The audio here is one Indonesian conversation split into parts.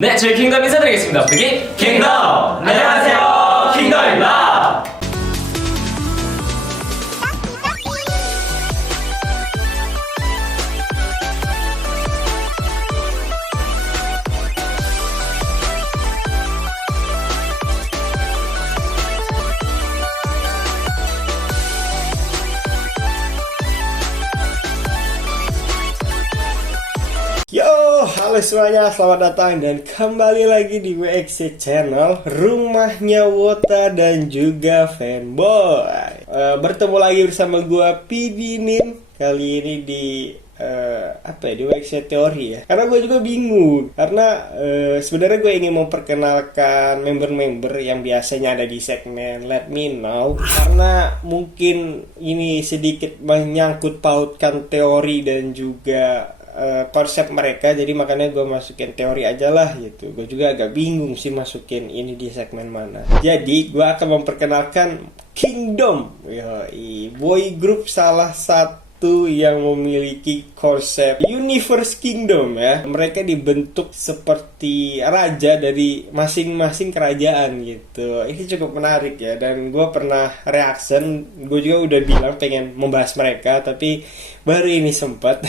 네, 저희 킹덤 인사드리겠습니다. 부기 킹덤! 안녕하세요, 킹덤입니다. Yo, halo semuanya, selamat datang dan kembali lagi di WXC Channel, rumahnya Wota dan juga Fanboy. Bertemu lagi bersama gua Pidinin kali ini di di WXC Teori ya. Karena gue juga bingung, karena sebenarnya gue ingin memperkenalkan member-member yang biasanya ada di segmen Let Me Know, karena mungkin ini sedikit menyangkut pautkan teori dan juga konsep mereka, jadi makanya gue masukin teori aja lah gitu. Gue juga agak bingung sih masukin ini di segmen mana. Jadi gue akan memperkenalkan Kingdom, boy group salah satu yang memiliki konsep Universe Kingdom ya. Mereka dibentuk seperti raja dari masing-masing kerajaan gitu. Ini cukup menarik ya, dan gue pernah reaction, gue juga udah bilang pengen membahas mereka, tapi baru ini sempat.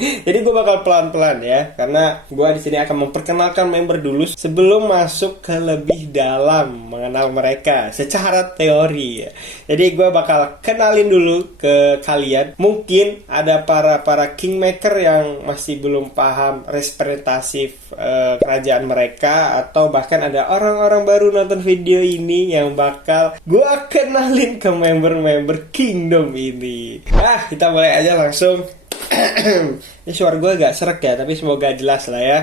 Jadi gue bakal pelan-pelan ya, karena gue di sini akan memperkenalkan member dulu sebelum masuk ke lebih dalam mengenal mereka secara teori ya. Jadi gue bakal kenalin dulu ke kalian. Mungkin ada para kingmaker yang masih belum paham representatif kerajaan mereka, atau bahkan ada orang-orang baru nonton video ini yang bakal gue kenalin ke member-member Kingdom ini. Kita mulai aja langsung. Ini suara gue agak serak ya, tapi semoga jelas lah ya.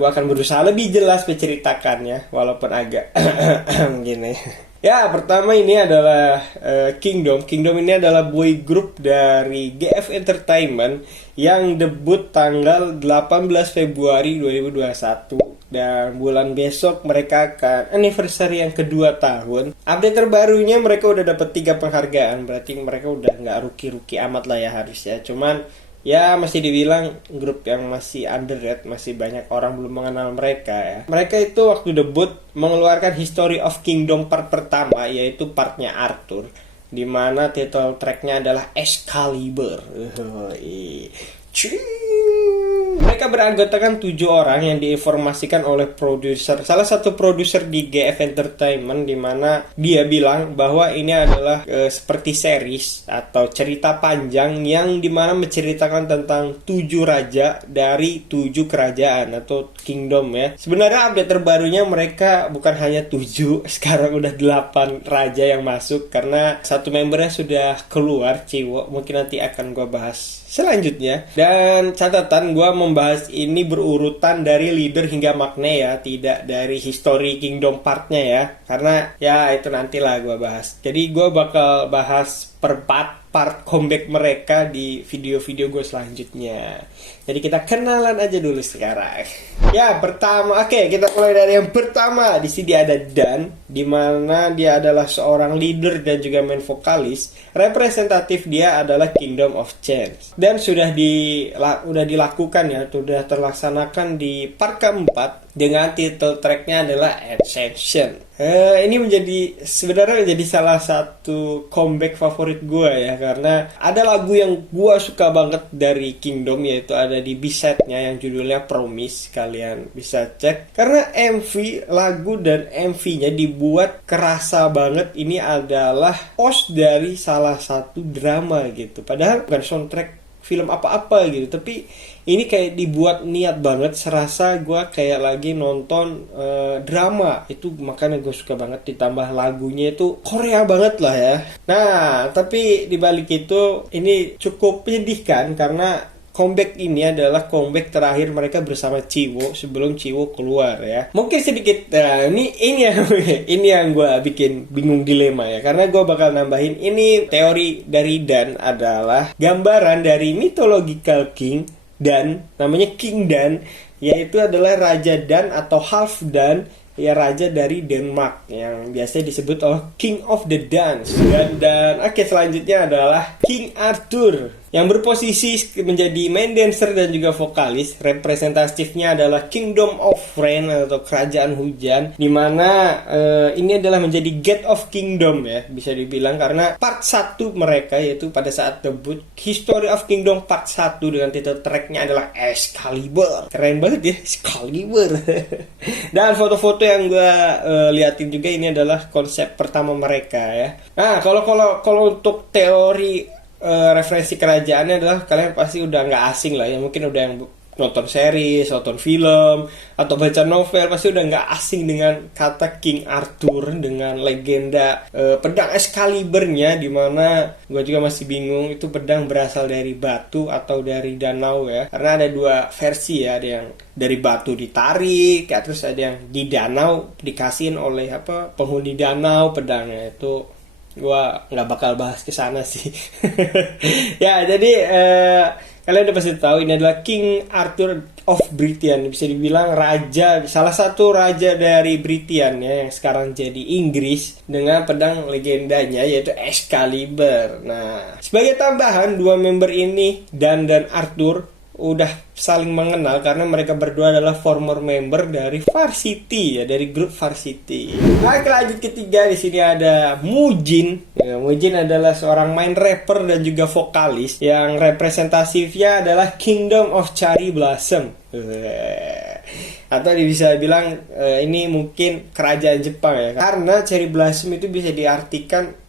Gue akan berusaha lebih jelas menceritakannya, walaupun agak gini. Ya, pertama ini adalah Kingdom. Kingdom ini adalah boy group dari GF Entertainment yang debut tanggal 18 Februari 2021. Dan bulan besok mereka akan anniversary yang kedua tahun. Update terbarunya mereka udah dapat 3 penghargaan. Berarti mereka udah nggak rookie-rookie amat lah ya harusnya. Cuman ya masih dibilang grup yang masih underrated, masih banyak orang belum mengenal mereka ya. Mereka itu waktu debut mengeluarkan History of Kingdom part pertama, yaitu partnya Arthur, dimana title tracknya adalah Excalibur. Mereka beranggotakan 7 orang yang diinformasikan oleh produser, salah satu produser di GF Entertainment, dimana dia bilang bahwa ini adalah seperti series atau cerita panjang yang dimana menceritakan tentang 7 raja dari 7 kerajaan atau kingdom ya. Sebenarnya update terbarunya mereka bukan hanya 7, sekarang udah 8 raja yang masuk, karena satu membernya sudah keluar, Ciwo. Mungkin nanti akan gue bahas selanjutnya. Dan catatan, gue membahas ini berurutan dari leader hingga makna ya, tidak dari history kingdom partnya ya, karena ya itu nantilah gue bahas. Jadi gue bakal bahas per part comeback mereka di video-video gue selanjutnya. Jadi kita kenalan aja dulu sekarang. Ya, pertama, kita mulai dari yang pertama. Di sini ada Dan, di mana dia adalah seorang leader dan juga main vokalis. Representatif dia adalah Kingdom of Change. Dan sudah dilakukan ya, sudah terlaksanakan di part keempat dengan title tracknya adalah Ascension. Ini sebenarnya menjadi salah satu comeback favorit gue ya, karena ada lagu yang gue suka banget dari Kingdom, yaitu ada di B-side-nya yang judulnya Promise. Kalian bisa cek, karena MV lagu dan MV-nya dibuat kerasa banget ini adalah post dari salah satu drama gitu, padahal bukan soundtrack film apa-apa gitu, tapi ini kayak dibuat niat banget, serasa gue kayak lagi nonton drama itu, makanya gue suka banget. Ditambah lagunya itu Korea banget lah ya. Nah, tapi dibalik itu ini cukup menyedihkan, karena comeback ini adalah comeback terakhir mereka bersama Ciwo sebelum Ciwo keluar ya. Mungkin sedikit ini yang gue bikin bingung dilema ya, karena gue bakal nambahin ini teori dari Dan adalah gambaran dari mythological king Dan, namanya King Dan, yaitu adalah Raja Dan atau Half Dan, ya raja dari Denmark yang biasa disebut King of the Dance. Dan selanjutnya adalah King Arthur. Yang berposisi menjadi main dancer dan juga vokalis, representatifnya adalah Kingdom of Rain atau Kerajaan Hujan, dimana ini adalah menjadi Gate of Kingdom ya, bisa dibilang, karena part 1 mereka yaitu pada saat debut History of Kingdom part 1 dengan titel tracknya adalah Excalibur. Keren banget ya, Excalibur. Dan foto-foto yang gue liatin juga, ini adalah konsep pertama mereka ya. Nah, kalau untuk teori referensi kerajaannya adalah kalian pasti udah nggak asing lah ya, mungkin udah yang nonton series, nonton film, atau baca novel, pasti udah nggak asing dengan kata King Arthur dengan legenda pedang Excaliburnya, dimana gue juga masih bingung itu pedang berasal dari batu atau dari danau ya, karena ada dua versi ya, ada yang dari batu ditarik ya, terus ada yang di danau dikasihin oleh penghuni danau pedangnya. Itu gua nggak bakal bahas ke sana sih. Ya, jadi kalian udah pasti tahu ini adalah King Arthur of Britain, bisa dibilang salah satu raja dari Britain ya, yang sekarang jadi Inggris, dengan pedang legendanya yaitu Excalibur. Nah, sebagai tambahan, dua member ini, Dan dan Arthur, udah saling mengenal karena mereka berdua adalah former member dari Varsity ya, dari grup Varsity. Nah, lanjut ketiga, di sini ada Mujin. Ya, Mujin adalah seorang main rapper dan juga vokalis yang representatifnya adalah Kingdom of Cherry Blossom. Atau bisa bilang ini mungkin kerajaan Jepang ya, karena Cherry Blossom itu bisa diartikan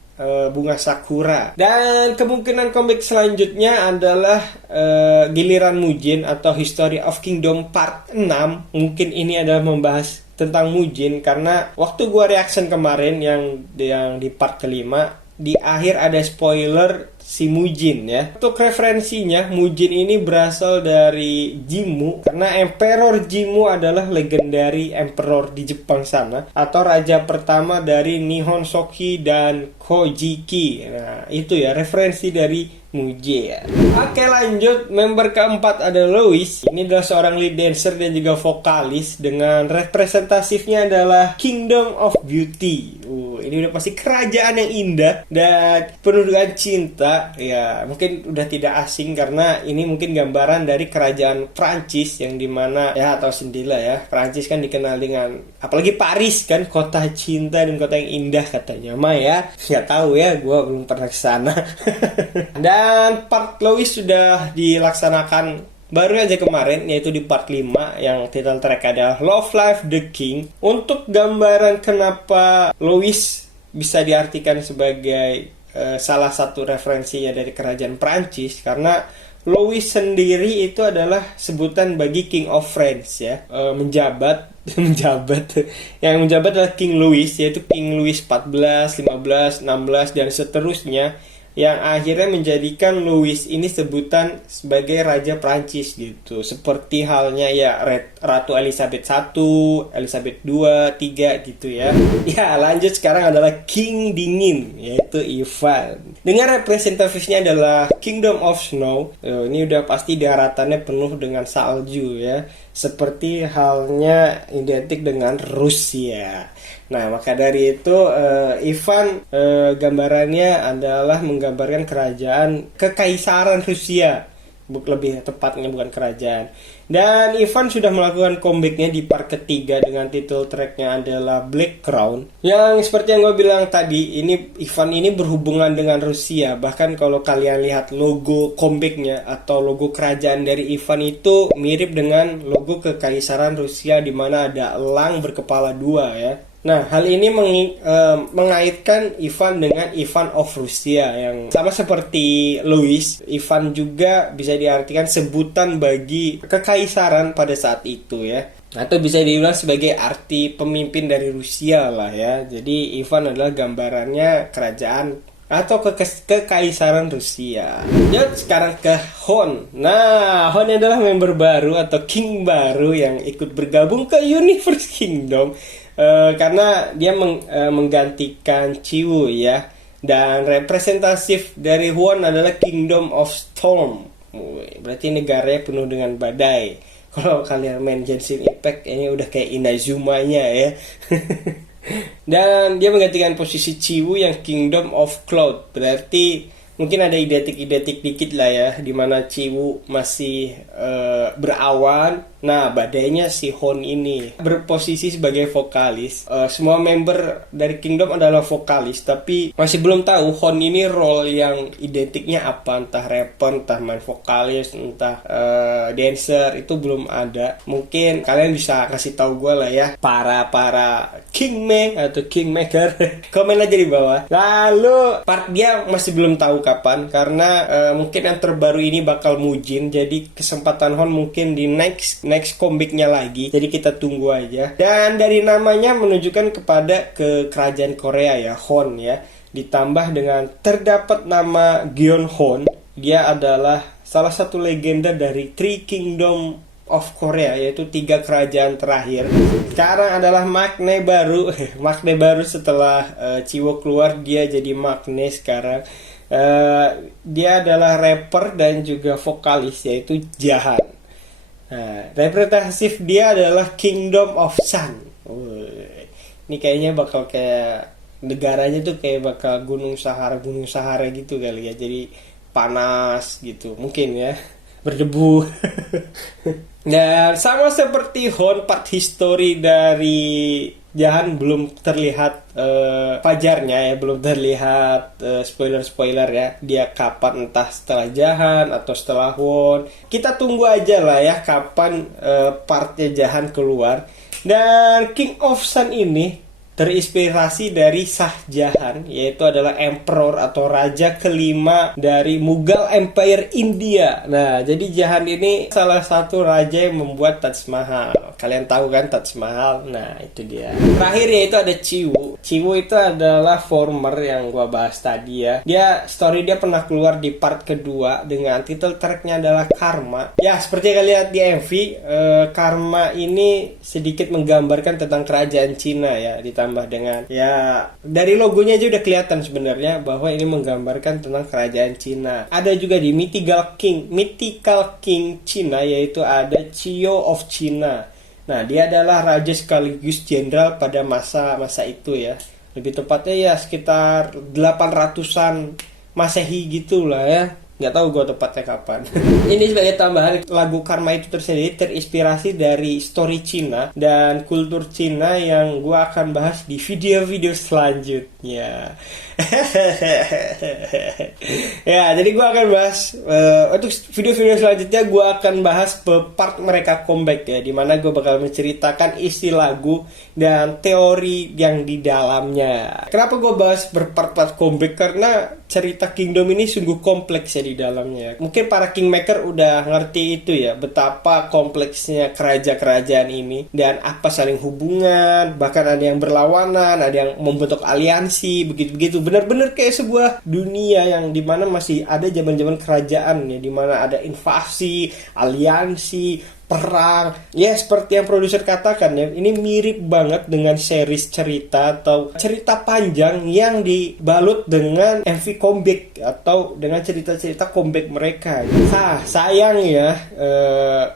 bunga sakura. Dan kemungkinan komik selanjutnya adalah giliran Mujin atau History of Kingdom part 6. Mungkin ini adalah membahas tentang Mujin, karena waktu gua reaction kemarin yang di part kelima, di akhir ada spoiler si Mujin ya. Untuk referensinya, Mujin ini berasal dari Jimmu, karena Emperor Jimmu adalah legendary emperor di Jepang sana, atau raja pertama dari Nihon Shoki dan Kojiki. Nah, itu ya referensi dari Mujin ya. Oke, lanjut. Member keempat ada Louis. Ini adalah seorang lead dancer dan juga vokalis dengan representatifnya adalah Kingdom of Beauty. Ini udah pasti kerajaan yang indah dan penuh dengan cinta. Ya, mungkin udah tidak asing karena ini mungkin gambaran dari kerajaan Prancis, yang dimana ya, atau sendirilah ya, Prancis kan dikenal dengan, apalagi Paris kan, kota cinta dan kota yang indah katanya mah ya. Nggak tahu ya, gue belum pernah kesana. Dan part Louis sudah dilaksanakan baru aja kemarin, yaitu di part 5 yang title track adalah Love Life the King. Untuk gambaran kenapa Louis bisa diartikan sebagai salah satu referensinya dari kerajaan Prancis, karena Louis sendiri itu adalah sebutan bagi King of France ya, menjabat yang menjabat adalah King Louis, yaitu King Louis 14, 15, 16 dan seterusnya, yang akhirnya menjadikan Louis ini sebutan sebagai Raja Prancis gitu. Seperti halnya ya Ratu Elizabeth I, Elizabeth II, 3 gitu ya. Ya, lanjut sekarang adalah King Dingin, yaitu Ivan. Dengan representatifnya adalah Kingdom of Snow. Ini udah pasti daratannya penuh dengan salju ya. Seperti halnya identik dengan Rusia. Nah, maka dari itu Ivan gambarannya adalah menggambarkan kerajaan kekaisaran Rusia, lebih tepatnya bukan kerajaan. Dan Ivan sudah melakukan comebacknya di part ketiga dengan title tracknya adalah Black Crown, yang seperti yang gue bilang tadi, ini Ivan ini berhubungan dengan Rusia. Bahkan kalau kalian lihat logo comebacknya atau logo kerajaan dari Ivan itu mirip dengan logo kekaisaran Rusia, di mana ada elang berkepala dua ya. Nah, hal ini mengaitkan Ivan dengan Ivan of Rusia, yang sama seperti Louis. Ivan juga bisa diartikan sebutan bagi kekaisaran pada saat itu ya, atau bisa dibilang sebagai arti pemimpin dari Rusia lah ya. Jadi Ivan adalah gambarannya kerajaan atau kekaisaran Rusia. Yuk, sekarang ke Hon. Nah, Hon adalah member baru atau king baru yang ikut bergabung ke Universe Kingdom. Karena dia menggantikan Chiwu ya. Dan representatif dari Huon adalah Kingdom of Storm. Berarti negaranya penuh dengan badai. Kalau kalian main Genshin Impact, ini udah kayak Inazuma-nya ya. Dan dia menggantikan posisi Chiwu yang Kingdom of Cloud. Berarti mungkin ada identik-identik dikit lah ya, dimana Chiwu masih berawan. Nah, badainya si Hon ini berposisi sebagai vokalis. Semua member dari Kingdom adalah vokalis, tapi masih belum tahu Hon ini role yang identiknya apa, entah rapper, entah main vokalis, entah dancer, itu belum ada. Mungkin kalian bisa kasih tahu gue lah ya, para Kingme atau Kingmaker. Komen aja di bawah. Lalu part dia masih belum tahu kapan, karena mungkin yang terbaru ini bakal Mujin, jadi kesempatan Hon mungkin di next comeback-nya lagi. Jadi kita tunggu aja. Dan dari namanya menunjukkan kepada ke kerajaan Korea ya, Hon ya. Ditambah dengan terdapat nama Gyeon Hon. Dia adalah salah satu legenda dari Three Kingdom of Korea, yaitu 3 kerajaan terakhir. Sekarang adalah makna baru. Makna baru setelah Chiwo keluar, dia jadi makna sekarang. Dia adalah rapper dan juga vokalis, yaitu Jahan. Nah, representatif dia adalah Kingdom of Sun. Ini kayaknya bakal kayak negaranya tuh kayak bakal Gunung Sahara gitu kali ya. Jadi panas gitu mungkin ya, berdebu. Dan sama seperti Hon, part history dari Jahan belum terlihat fajarnya ya, belum terlihat spoiler ya, dia kapan, entah setelah Jahan atau setelah Hon. Kita tunggu aja lah ya kapan partnya Jahan keluar. Dan King of Sun ini terinspirasi dari Shah Jahan, yaitu adalah emperor atau raja kelima dari Mughal Empire India. Nah, jadi Jahan ini salah satu raja yang membuat Taj Mahal. Kalian tahu kan Taj Mahal? Nah, itu dia. Terakhir yaitu ada Chiwu. Chiwu itu adalah former yang gua bahas tadi ya. Story dia pernah keluar di part kedua dengan title tracknya adalah Karma. Ya, seperti kalian lihat di MV, Karma ini sedikit menggambarkan tentang kerajaan Cina ya, ditambah dengan ya dari logonya aja udah kelihatan sebenarnya bahwa ini menggambarkan tentang kerajaan Cina. Ada juga di Mythical King Cina, yaitu ada Chio of China. Nah, dia adalah raja sekaligus jenderal pada masa itu ya. Lebih tepatnya ya sekitar 800-an Masehi gitulah ya. Nggak tahu gue tepatnya kapan. Ini sebagai tambahan, lagu Karma itu tersendiri terinspirasi dari story Cina dan kultur Cina yang gue akan bahas di video-video selanjutnya. Ya, jadi gue akan bahas untuk video-video selanjutnya gue akan bahas part mereka comeback ya, dimana gue bakal menceritakan isi lagu dan teori yang di dalamnya. Kenapa gue bahas berpart-part comeback? Karena cerita Kingdom ini sungguh kompleks ya di dalamnya. Mungkin para Kingmaker udah ngerti itu ya, betapa kompleksnya kerajaan ini dan apa saling hubungan, bahkan ada yang berlawanan, ada yang membentuk aliansi, begitu-begitu. Benar-benar kayak sebuah dunia yang dimana masih ada zaman-zaman kerajaan ya, dimana ada invasi, aliansi, perang. Ya, seperti yang produser katakan ya, ini mirip banget dengan series cerita atau cerita panjang yang dibalut dengan MV comeback atau dengan cerita-cerita comeback mereka. Sayang ya,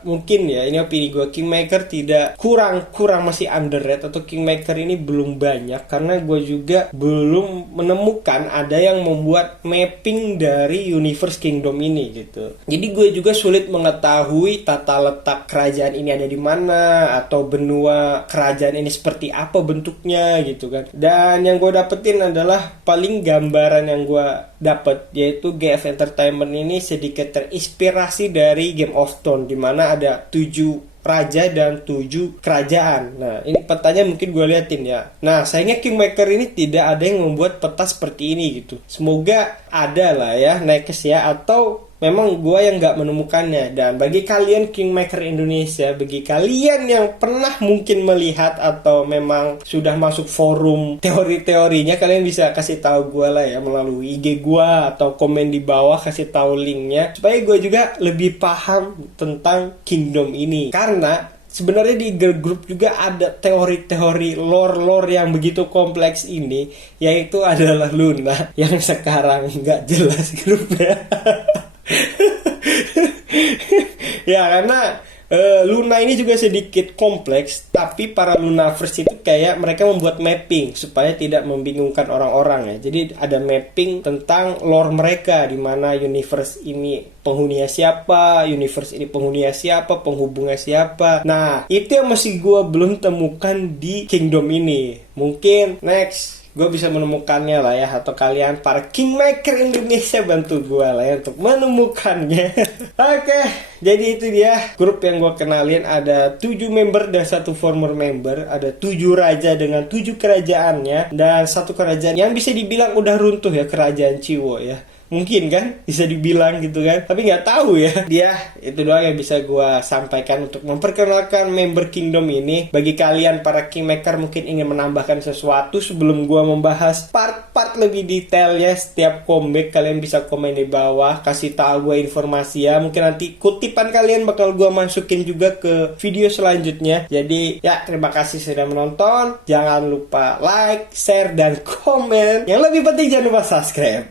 mungkin ya ini opini gue, Kingmaker tidak kurang masih underrated atau Kingmaker ini belum banyak karena gue juga belum menemukan ada yang membuat mapping dari universe Kingdom ini gitu. Jadi gue juga sulit mengetahui tata letak kerajaan ini ada di mana atau benua kerajaan ini seperti apa bentuknya gitu kan. Dan yang gue dapetin adalah paling gambaran yang gue dapet yaitu GF Entertainment ini sedikit terinspirasi dari Game of Thrones, di mana ada 7 raja dan 7 kerajaan. Nah, ini petanya mungkin gue liatin ya. Nah, sayangnya Kingmaker ini tidak ada yang membuat peta seperti ini gitu. Semoga ada lah ya next ya, atau memang gue yang nggak menemukannya. Dan bagi kalian Kingmaker Indonesia, bagi kalian yang pernah mungkin melihat atau memang sudah masuk forum teori-teorinya, kalian bisa kasih tahu gue lah ya melalui IG gue atau komen di bawah, kasih tahu linknya supaya gue juga lebih paham tentang Kingdom ini. Karena sebenarnya di girl group juga ada teori-teori lore yang begitu kompleks ini, yaitu adalah Luna yang sekarang nggak jelas grupnya. Ya, karena Luna ini juga sedikit kompleks, tapi para Lunaverse itu kayak mereka membuat mapping supaya tidak membingungkan orang-orang ya. Jadi ada mapping tentang lore mereka, di mana universe ini penghuninya siapa, universe ini penghuninya siapa, penghubungnya siapa. Nah, itu yang masih gue belum temukan di Kingdom ini. Mungkin next gue bisa menemukannya lah ya, atau kalian para Kingmaker Indonesia bantu gue lah ya untuk menemukannya. Oke, jadi itu dia grup yang gue kenalin. Ada 7 member dan 1 former member. Ada 7 raja dengan 7 kerajaannya, dan 1 kerajaan yang bisa dibilang udah runtuh ya, kerajaan Chiwo ya. Mungkin kan bisa dibilang gitu kan, tapi nggak tahu ya. Dia itu doang yang bisa gue sampaikan untuk memperkenalkan member Kingdom ini. Bagi kalian para Kingmaker mungkin ingin menambahkan sesuatu sebelum gue membahas part-part lebih detailnya setiap comeback, kalian bisa komen di bawah, kasih tahu gue informasi ya. Mungkin nanti kutipan kalian bakal gue masukin juga ke video selanjutnya. Jadi ya, terima kasih sudah menonton. Jangan lupa like, share, dan komen. Yang lebih penting jangan lupa subscribe.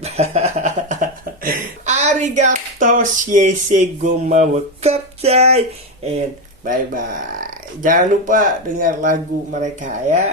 Arigato shiesego mawakapchay, and bye bye. Jangan lupa dengar lagu mereka ya.